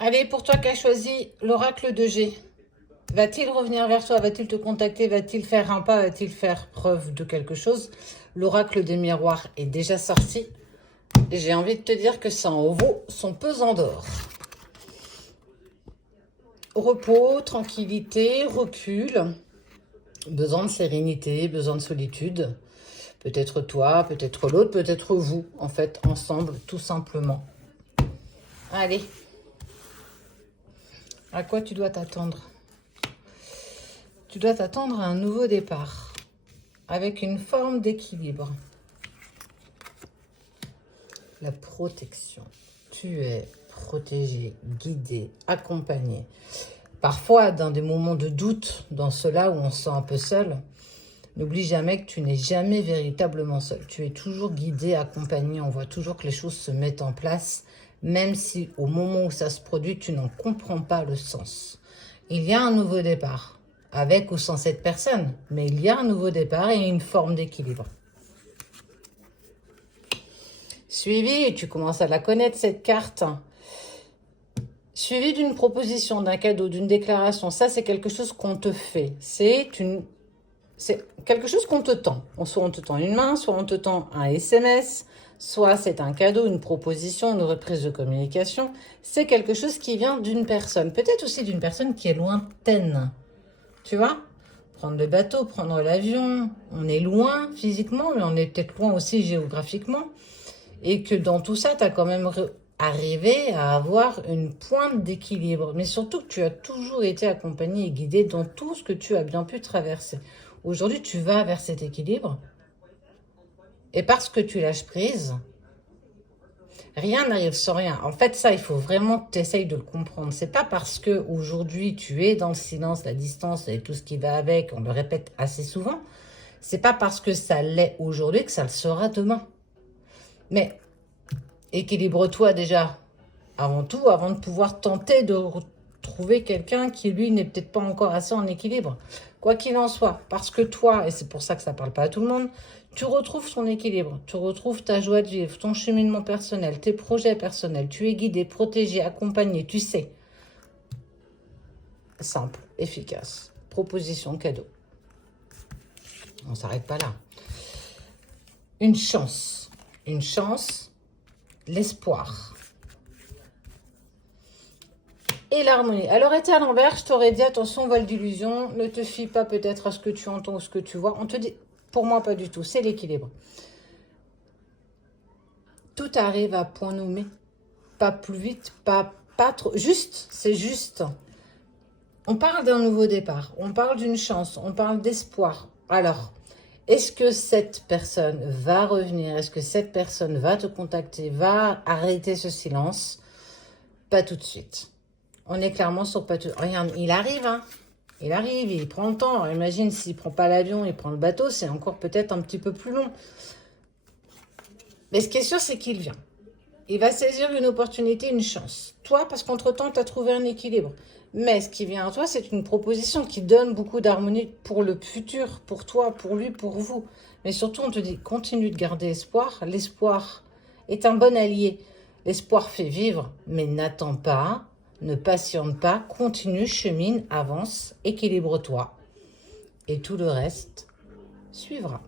Allez, pour toi qui as choisi l'oracle de G, va-t-il revenir vers toi? Va-t-il te contacter? Va-t-il faire un pas? Va-t-il faire preuve de quelque chose? L'oracle des miroirs est déjà sorti. Et j'ai envie de te dire que ça en vaut son pesant d'or. Repos, tranquillité, recul, besoin de sérénité, besoin de solitude. Peut-être toi, peut-être l'autre, peut-être vous, en fait, ensemble, tout simplement. Allez. À quoi tu dois t'attendre? Tu dois t'attendre à un nouveau départ, avec une forme d'équilibre. La protection. Tu es protégé, guidé, accompagné. Parfois, dans des moments de doute, dans ceux-là où on se sent un peu seul, n'oublie jamais que tu n'es jamais véritablement seul. Tu es toujours guidé, accompagné. On voit toujours que les choses se mettent en place, même si au moment où ça se produit, tu n'en comprends pas le sens. Il y a un nouveau départ, avec ou sans cette personne, mais il y a un nouveau départ et une forme d'équilibre. Suivi, et tu commences à la connaître cette carte, suivi d'une proposition, d'un cadeau, d'une déclaration. Ça, c'est quelque chose qu'on te fait. C'est quelque chose qu'on te tend. Soit on te tend une main, soit on te tend un SMS, soit c'est un cadeau, une proposition, une reprise de communication. C'est quelque chose qui vient d'une personne. Peut-être aussi d'une personne qui est lointaine. Tu vois? Prendre le bateau, prendre l'avion. On est loin physiquement, mais on est peut-être loin aussi géographiquement. Et que dans tout ça, tu as quand même arrivé à avoir une pointe d'équilibre. Mais surtout que tu as toujours été accompagné et guidé dans tout ce que tu as bien pu traverser. Aujourd'hui, tu vas vers cet équilibre. Et parce que tu lâches prise, rien n'arrive sans rien. En fait, ça, il faut vraiment que tu essayes de le comprendre. C'est pas parce que aujourd'hui tu es dans le silence, la distance et tout ce qui va avec, on le répète assez souvent, c'est pas parce que ça l'est aujourd'hui que ça le sera demain. Mais équilibre-toi déjà avant tout, avant de pouvoir tenter de trouver quelqu'un qui, lui, n'est peut-être pas encore assez en équilibre. Quoi qu'il en soit, parce que toi, et c'est pour ça que ça ne parle pas à tout le monde, tu retrouves ton équilibre, tu retrouves ta joie de vivre, ton cheminement personnel, tes projets personnels, tu es guidé, protégé, accompagné, tu sais. Simple, efficace. Proposition cadeau. On ne s'arrête pas là. Une chance, l'espoir. Et l'harmonie. Elle aurait été à l'envers, je t'aurais dit attention, vol d'illusion, ne te fie pas peut-être à ce que tu entends ou ce que tu vois. On te dit, pour moi pas du tout, c'est l'équilibre. Tout arrive à point nommé, pas plus vite, pas trop, juste, c'est juste. On parle d'un nouveau départ, on parle d'une chance, on parle d'espoir. Alors, est-ce que cette personne va revenir? Est-ce que cette personne va te contacter, va arrêter ce silence? Pas tout de suite. On est clairement sur pas tout. Regarde, il arrive, hein. Il arrive, il prend le temps. Alors, imagine s'il ne prend pas l'avion, il prend le bateau, c'est encore peut-être un petit peu plus long. Mais ce qui est sûr, c'est qu'il vient. Il va saisir une opportunité, une chance. Toi, parce qu'entre-temps, tu as trouvé un équilibre. Mais ce qui vient à toi, c'est une proposition qui donne beaucoup d'harmonie pour le futur, pour toi, pour lui, pour vous. Mais surtout, on te dit, continue de garder espoir. L'espoir est un bon allié. L'espoir fait vivre, mais n'attends pas, ne patiente pas, continue, chemine, avance, équilibre-toi. Et tout le reste suivra.